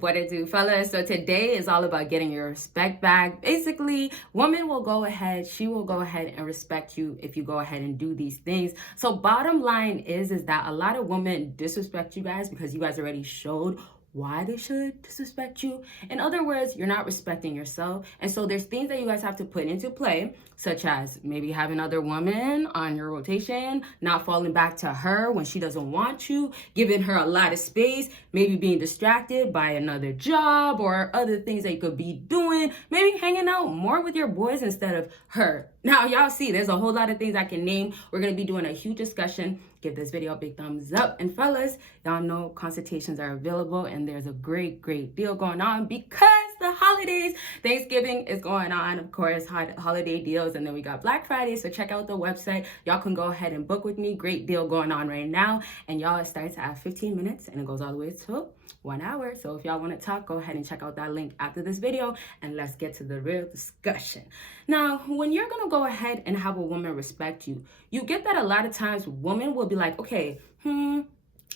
What it do, fellas? So today is all about getting your respect back. Basically, women will go ahead, she will go ahead and respect you if you go ahead and do these things. So bottom line is that a lot of women disrespect you guys because you guys already showed why they should disrespect you. In other words, you're not respecting yourself. And so there's things that you guys have to put into play, such as maybe having other women on your rotation, not falling back to her when she doesn't want you, giving her a lot of space, maybe being distracted by another job or other things that you could be doing, maybe hanging out more with your boys instead of her. Now, y'all see, there's a whole lot of things I can name. We're going to be doing a huge discussion. Give this video a big thumbs up. And fellas, y'all know consultations are available and there's a great deal going on because the holidays, Thanksgiving is going on, of course, holiday deals, and then we got Black Friday. So check out the website. Y'all can go ahead and book with me. Great deal going on right now. And y'all, it starts at 15 minutes and it goes all the way to 1 hour. So if y'all want to talk, go ahead and check out that link after this video and let's get to the real discussion. Now, when you're going to go ahead and have a woman respect you, you get that a lot of times women will be like, okay,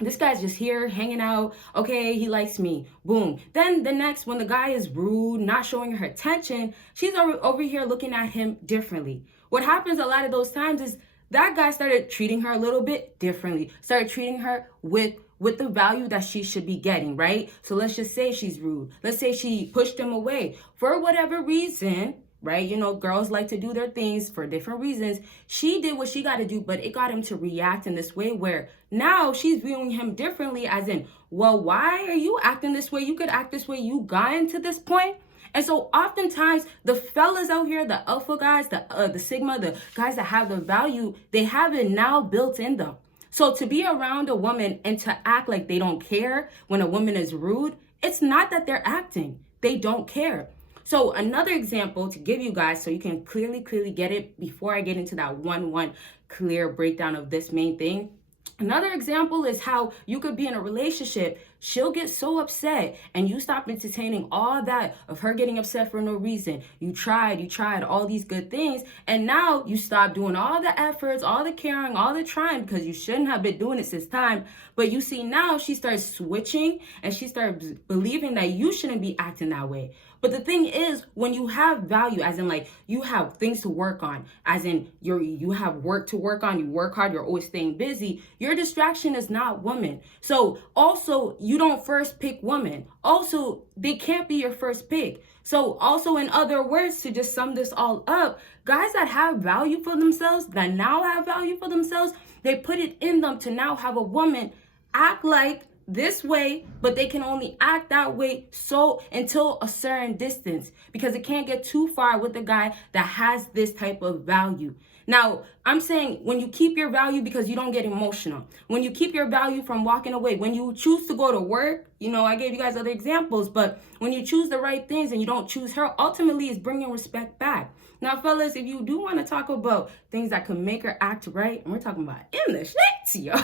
this guy's just here hanging out. Okay, he likes me. Boom. Then the next, when the guy is rude, not showing her attention, she's over here looking at him differently. What happens a lot of those times is that guy started treating her a little bit differently, started treating her with the value that she should be getting, right? So let's just say she's rude. Let's say she pushed him away for whatever reason, right? You know, girls like to do their things for different reasons. She did what she got to do, but it got him to react in this way where now she's viewing him differently, as in, well, why are you acting this way? You could act this way. You got into this point. And so oftentimes the fellas out here, the alpha guys, the sigma, the guys that have the value, they have it now built in them. So to be around a woman and to act like they don't care when a woman is rude, it's not that they're acting. They don't care. So another example to give you guys so you can clearly get it before I get into that one clear breakdown of this main thing. Another example is how you could be in a relationship. She'll get so upset and you stop entertaining all that of her getting upset for no reason. You tried all these good things. And now you stop doing all the efforts, all the caring, all the trying because you shouldn't have been doing it since time. But you see now she starts switching and she starts believing that you shouldn't be acting that way. But the thing is, when you have value, as in like you have things to work on, as in you have work to work on, you work hard, you're always staying busy, your distraction is not woman. So also you don't first pick woman. Also, they can't be your first pick. So also, in other words, to just sum this all up, guys that have value for themselves, that now have value for themselves, they put it in them to now have a woman act like this way, but they can only act that way so until a certain distance because it can't get too far with the guy that has this type of value. Now, I'm saying when you keep your value because you don't get emotional, when you keep your value from walking away, when you choose to go to work, you know, I gave you guys other examples, but when you choose the right things and you don't choose her, ultimately it's bringing respect back. Now, fellas, if you do want to talk about things that can make her act right, and we're talking about in the shit, yo,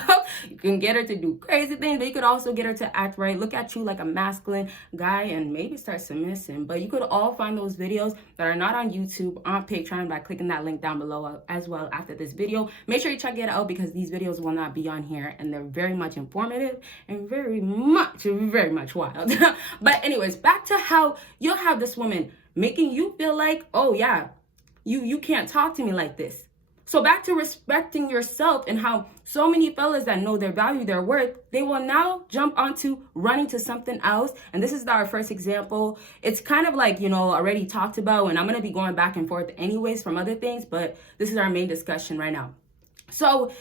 you can get her to do crazy things, but you could also get her to act right, look at you like a masculine guy, and maybe start submissing. But you could all find those videos that are not on YouTube, on Patreon, by clicking that link down below as well after this video. Make sure you check it out because these videos will not be on here, and they're very much informative and very much wild. But anyways, back to how you'll have this woman making you feel like, oh yeah, you can't talk to me like this. So back to respecting yourself and how so many fellas that know their value, their worth, they will now jump onto running to something else. And this is our first example. It's kind of like, you know, already talked about, and I'm going to be going back and forth anyways from other things, but this is our main discussion right now. So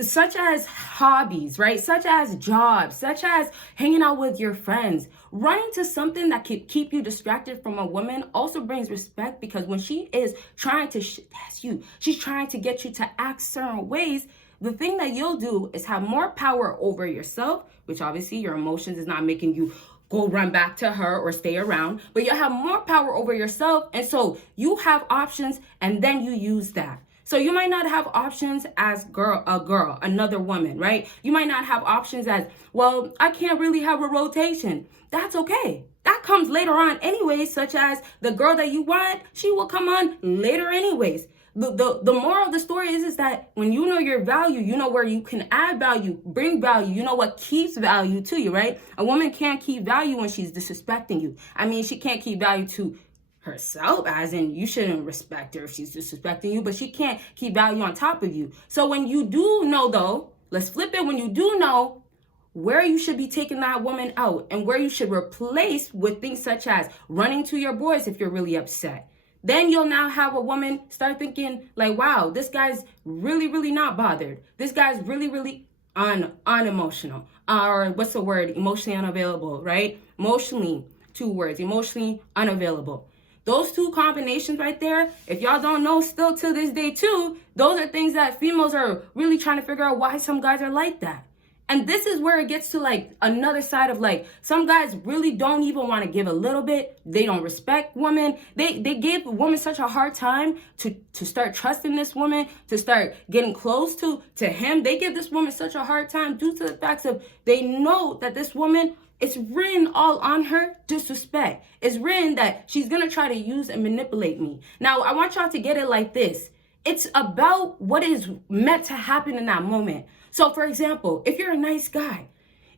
such as hobbies, right? Such as jobs, such as hanging out with your friends, running to something that could keep you distracted from a woman also brings respect because when she is trying to, she's trying to get you to act certain ways, the thing that you'll do is have more power over yourself, which obviously your emotions is not making you go run back to her or stay around, but you'll have more power over yourself. And so you have options and then you use that. So you might not have options as another woman, right? You might not have options as, well, I can't really have a rotation. That's okay. That comes later on anyways, such as the girl that you want, she will come on later anyways. the moral of the story is that when you know your value, you know where you can add value, bring value, you know what keeps value to you, right? A woman can't keep value when she's disrespecting you. I mean, she can't keep value to herself, as in you shouldn't respect her if she's disrespecting you, but she can't keep value on top of you. So when you do know, though, let's flip it, when you do know where you should be taking that woman out and where you should replace with things such as running to your boys if you're really upset, then you'll now have a woman start thinking like, wow, this guy's really not bothered. This guy's really unemotional. Or what's the word? Emotionally unavailable, right? Emotionally, 2 words, emotionally unavailable. Those 2 combinations right there, if y'all don't know still to this day too, those are things that females are really trying to figure out why some guys are like that. And this is where it gets to like another side of like, some guys really don't even want to give a little bit. They don't respect women. They give women such a hard time to start trusting this woman, to start getting close to him. They give this woman such a hard time due to the facts of they know that this woman, it's written all on her disrespect. It's written that she's going to try to use and manipulate me. Now, I want y'all to get it like this. It's about what is meant to happen in that moment. So, for example, if you're a nice guy,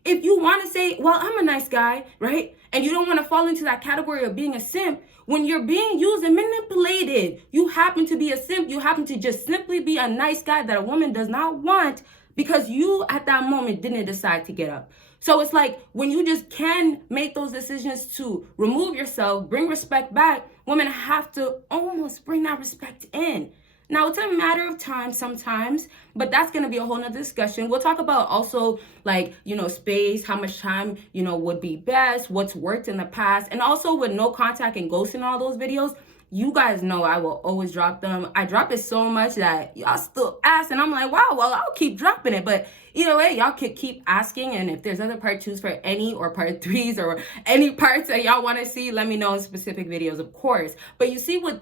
if you want to say, well, I'm a nice guy, right? And you don't want to fall into that category of being a simp, when you're being used and manipulated, you happen to be a simp. You happen to just simply be a nice guy that a woman does not want because you at that moment didn't decide to get up. So it's like when you just can make those decisions to remove yourself, bring respect back, women have to almost bring that respect in. Now, it's a matter of time sometimes, but that's going to be a whole nother discussion. We'll talk about also like, space, how much time, would be best, what's worked in the past. And also with no contact and ghosting all those videos, you guys know I will always drop them. I drop it so much that y'all still ask, and I'm like, wow, well, I'll keep dropping it. But either way, y'all could keep asking. And if there's other part 2s for any or part 3s or any parts that y'all want to see, let me know in specific videos, of course. But you see, with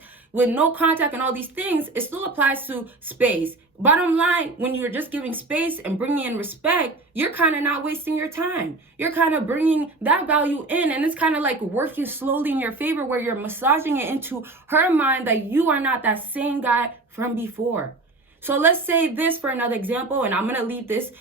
no contact and all these things, it still applies to space. Bottom line, when you're just giving space and bringing in respect, you're kind of not wasting your time. You're kind of bringing that value in, and it's kind of like working slowly in your favor where you're massaging it into her mind that you are not that same guy from before. So let's say this for another example, and I'm going to leave this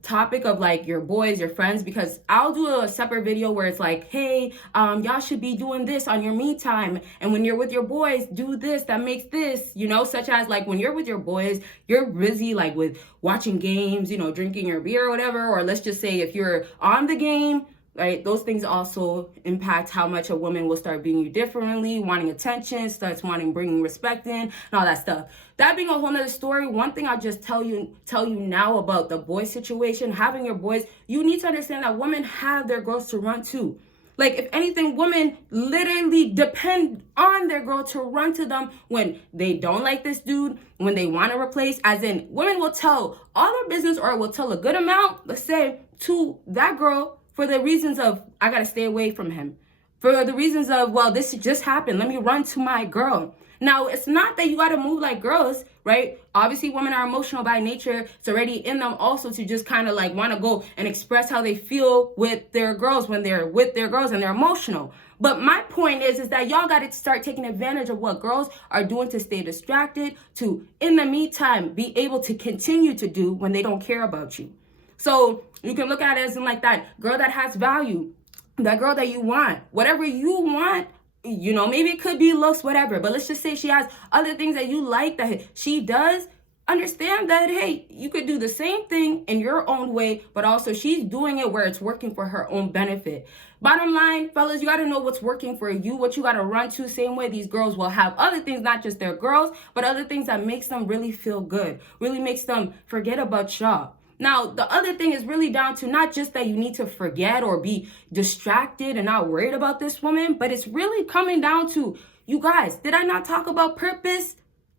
topic of like your boys, your friends, because I'll do a separate video where it's like, hey, y'all should be doing this on your me time, and when you're with your boys, do this that makes this, such as like when you're with your boys, you're busy like with watching games, drinking your beer or whatever, or let's just say if you're on the game, right? Those things also impact how much a woman will start viewing you differently, wanting attention, starts bringing respect in, and all that stuff. That being a whole nother story, one thing I'll just tell you now about the boy situation, having your boys, you need to understand that women have their girls to run to. Like, if anything, women literally depend on their girl to run to them when they don't like this dude, when they want to replace, as in women will tell all their business or will tell a good amount, let's say, to that girl, for the reasons of, I got to stay away from him. For the reasons of, well, this just happened. Let me run to my girl. Now, it's not that you got to move like girls, right? Obviously, women are emotional by nature. It's already in them also to just kind of like want to go and express how they feel with their girls when they're with their girls and they're emotional. But my point is that y'all got to start taking advantage of what girls are doing to stay distracted, to, in the meantime, be able to continue to do when they don't care about you. So you can look at it as in like that girl that has value, that girl that you want, whatever you want, maybe it could be looks, whatever. But let's just say she has other things that you like that she does. Understand that, hey, you could do the same thing in your own way, but also she's doing it where it's working for her own benefit. Bottom line, fellas, you got to know what's working for you, what you got to run to. Same way these girls will have other things, not just their girls, but other things that makes them really feel good, really makes them forget about y'all. Now, the other thing is really down to not just that you need to forget or be distracted and not worried about this woman, but it's really coming down to, you guys, did I not talk about purpose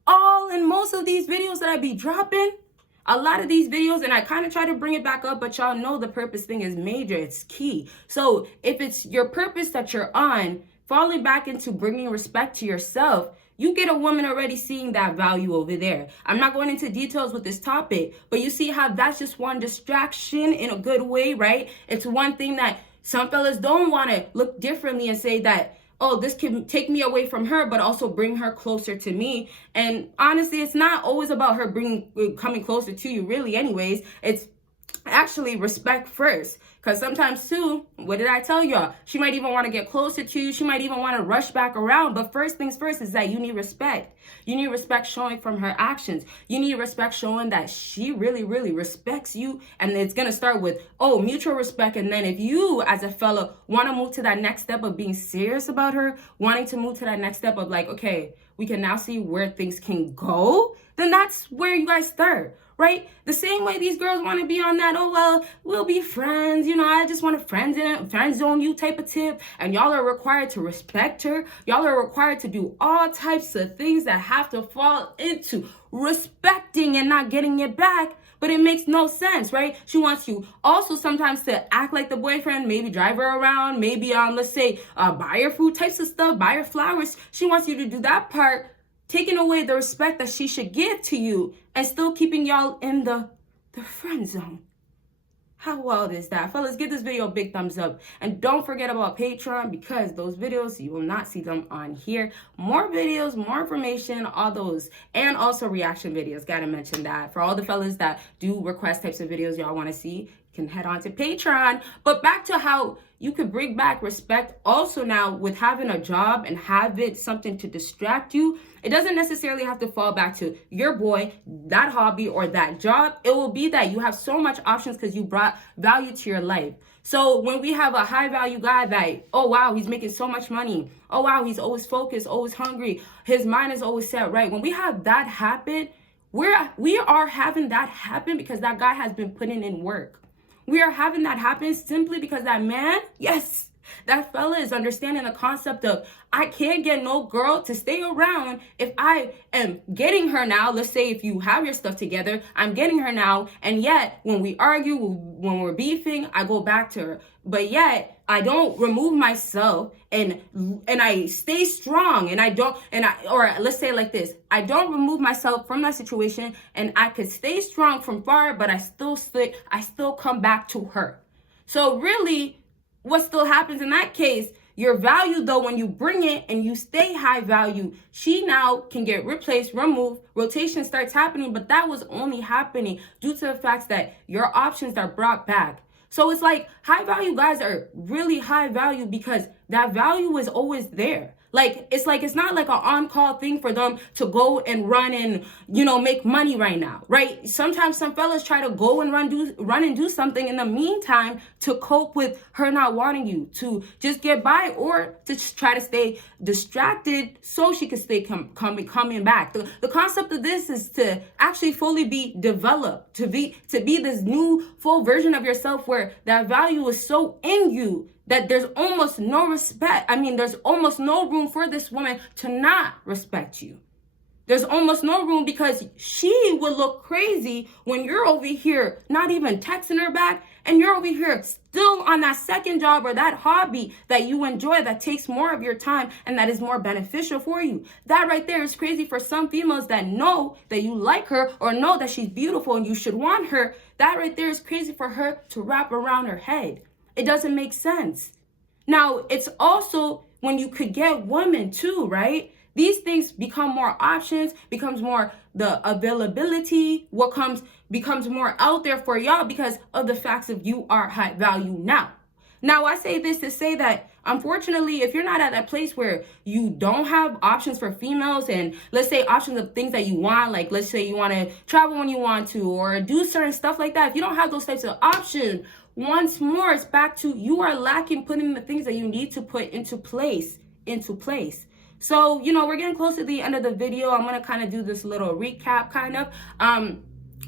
all in most of these videos that I be dropping? A lot of these videos, and I kind of try to bring it back up, but y'all know the purpose thing is major. It's key. So if it's your purpose that you're on, falling back into bringing respect to yourself, you get a woman already seeing that value over there. I'm not going into details with this topic, but you see how that's just one distraction in a good way, right? It's one thing that some fellas don't want to look differently and say that, oh, this can take me away from her, but also bring her closer to me. And honestly, it's not always about her coming closer to you, really, anyways. It's actually respect first. Because sometimes too, what did I tell y'all? She might even want to get closer to you. She might even want to rush back around. But first things first is that you need respect. You need respect showing from her actions. You need respect showing that she really, really respects you. And it's going to start with, oh, mutual respect. And then if you as a fella want to move to that next step of being serious about her, wanting to move to that next step of like, okay, we can now see where things can go, then that's where you guys start. Right? The same way these girls want to be on that, oh, well, we'll be friends. You know, I just want to friend zone you type of tip. And y'all are required to respect her. Y'all are required to do all types of things that have to fall into respecting and not getting it back. But it makes no sense, right? She wants you also sometimes to act like the boyfriend, maybe drive her around, maybe, let's say, buy her food types of stuff, buy her flowers. She wants you to do that part, taking away the respect that she should give to you and still keeping y'all in the friend zone. How wild is that? Fellas, give this video a big thumbs up. And don't forget about Patreon, because those videos, you will not see them on here. More videos, more information, all those. And also reaction videos. Gotta mention that. For all the fellas that do request types of videos y'all want to see, you can head on to Patreon. But back to how you could bring back respect also now with having a job and having something to distract you. It doesn't necessarily have to fall back to your boy, that hobby, or that job. It will be that you have so much options because you brought value to your life. So when we have a high value guy that, oh, wow, he's making so much money. Oh, wow, he's always focused, always hungry. His mind is always set right. When we have that happen, we are having that happen because that guy has been putting in work. We are having that happen simply because that man, yes, that fella is understanding the concept of, I can't get no girl to stay around if I am getting her now. Let's say if you have your stuff together, I'm getting her now. And yet when we argue, when we're beefing, I go back to her. But yet I don't remove myself and I stay strong or let's say it like this. I don't remove myself from that situation and I could stay strong from far, but I still come back to her. So really, what still happens in that case, your value though, when you bring it and you stay high value, she now can get replaced, removed, rotation starts happening, but that was only happening due to the fact that your options are brought back. So it's like high value guys are really high value because that value is always there. It's not like an on-call thing for them to go and run and, make money right now, right? Sometimes some fellas try to go and run and do something in the meantime to cope with her not wanting you, to just get by, or to just try to stay distracted so she can stay coming back. The concept of this is to actually fully be developed, to be this new full version of yourself where that value is so in you that there's almost no respect. There's almost no room for this woman to not respect you. There's almost no room because she would look crazy when you're over here not even texting her back and you're over here still on that second job or that hobby that you enjoy that takes more of your time and that is more beneficial for you. That right there is crazy for some females that know that you like her or know that she's beautiful and you should want her. That right there is crazy for her to wrap around her head. It doesn't make sense. Now, it's also when you could get women too, right? These things become more options, becomes more the availability, becomes more out there for y'all because of the facts of you are high value now. Now, I say this to say that, unfortunately, if you're not at that place where you don't have options for females and let's say options of things that you want, like let's say you want to travel when you want to or do certain stuff like that. If you don't have those types of options, once more, it's back to you are lacking putting the things that you need to put into place. So, we're getting close to the end of the video. I'm going to kind of do this little recap kind of.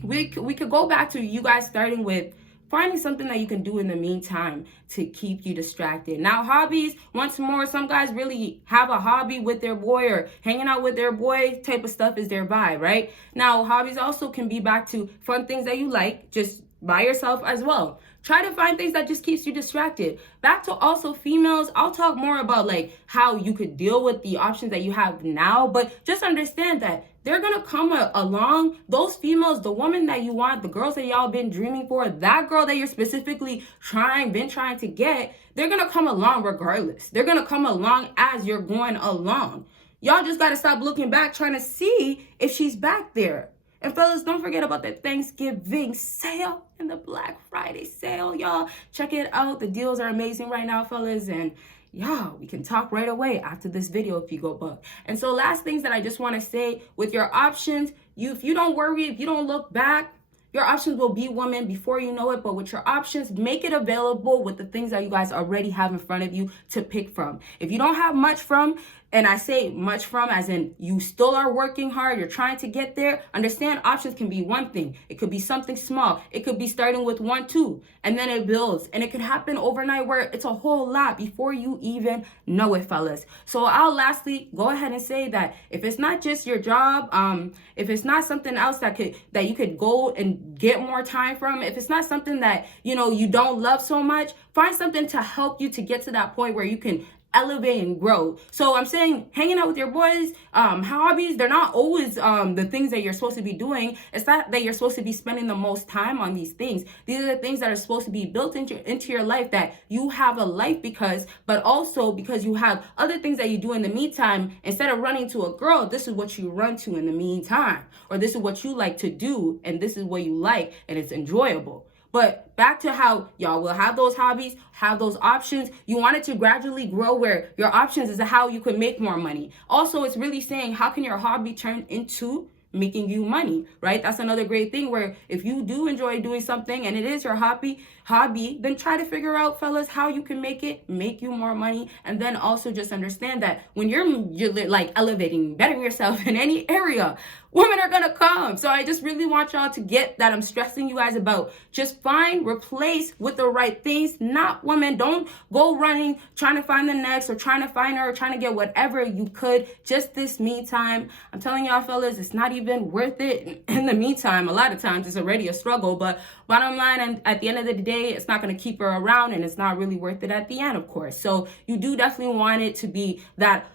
We could go back to you guys starting with finding something that you can do in the meantime to keep you distracted. Now, hobbies, once more, some guys really have a hobby with their boy or hanging out with their boy type of stuff is their vibe, right? Now, hobbies also can be back to fun things that you like, just by yourself as well. Try to find things that just keeps you distracted. Back to also females, I'll talk more about like how you could deal with the options that you have now, but just understand that they're gonna come along. Those females, the woman that you want, the girls that y'all been dreaming for, that girl that you're specifically been trying to get, they're gonna come along regardless. They're gonna come along as you're going along. Y'all just gotta stop looking back trying to see if she's back there. And fellas, don't forget about the Thanksgiving sale and the Black Friday sale, y'all. Check it out. The deals are amazing right now, fellas. And y'all, we can talk right away after this video if you go book. And so last things that I just want to say with your options, if you don't worry, if you don't look back, your options will be women before you know it. But with your options, make it available with the things that you guys already have in front of you to pick from. If you don't have much from, and I say much from as in you still are working hard, you're trying to get there, understand options can be one thing. It could be something small. It could be starting with 1, 2, and then it builds. And it could happen overnight where it's a whole lot before you even know it, fellas. So I'll lastly go ahead and say that if it's not just your job, if it's not something else that you could go and get more time from, if it's not something that, you don't love so much, find something to help you to get to that point where you can elevate and grow. So I'm saying hanging out with your boys, hobbies, they're not always the things that you're supposed to be doing. It's not that you're supposed to be spending the most time on these things. These are the things that are supposed to be built into your life, that you have a life because, but also because you have other things that you do in the meantime. Instead of running to a girl, this is what you run to in the meantime, or this is what you like to do, and this is what you like, and it's enjoyable. But back to how y'all will have those hobbies, have those options. You want it to gradually grow where your options is how you can make more money. Also, it's really saying how can your hobby turn into making you money, right? That's another great thing where if you do enjoy doing something and it is your hobby, then try to figure out, fellas, how you can make you more money. And then also just understand that when you're like elevating, bettering yourself in any area, women are gonna come. So I just really want y'all to get that I'm stressing you guys about. Just replace with the right things, not women. Don't go running, trying to find the next or trying to find her or trying to get whatever you could just this meantime. I'm telling y'all, fellas, it's not even worth it in the meantime. A lot of times it's already a struggle, but bottom line, and at the end of the day, it's not going to keep her around, and it's not really worth it at the end, of course. So you do definitely want it to be that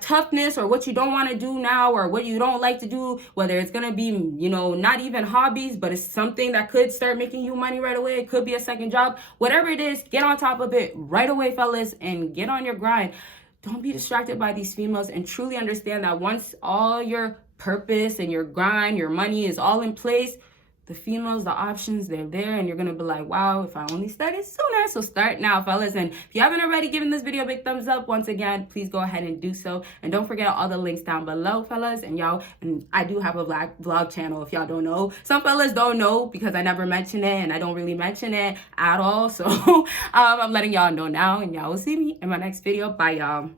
toughness, or what you don't want to do now, or what you don't like to do, whether it's going to be, not even hobbies, but it's something that could start making you money right away. It could be a second job, whatever it is, get on top of it right away, fellas, and get on your grind. Don't be distracted by these females, and truly understand that once all your purpose and your grind, your money is all in place, the females, the options, they're there, and you're gonna be like, wow, if I only started sooner. So start now, fellas. And if you haven't already given this video a big thumbs up, once again, please go ahead and do so. And don't forget all the links down below, fellas. And y'all, and I do have a vlog channel if y'all don't know. Some fellas don't know because I never mention it, and I don't really mention it at all. So I'm letting y'all know now, and y'all will see me in my next video. Bye, y'all.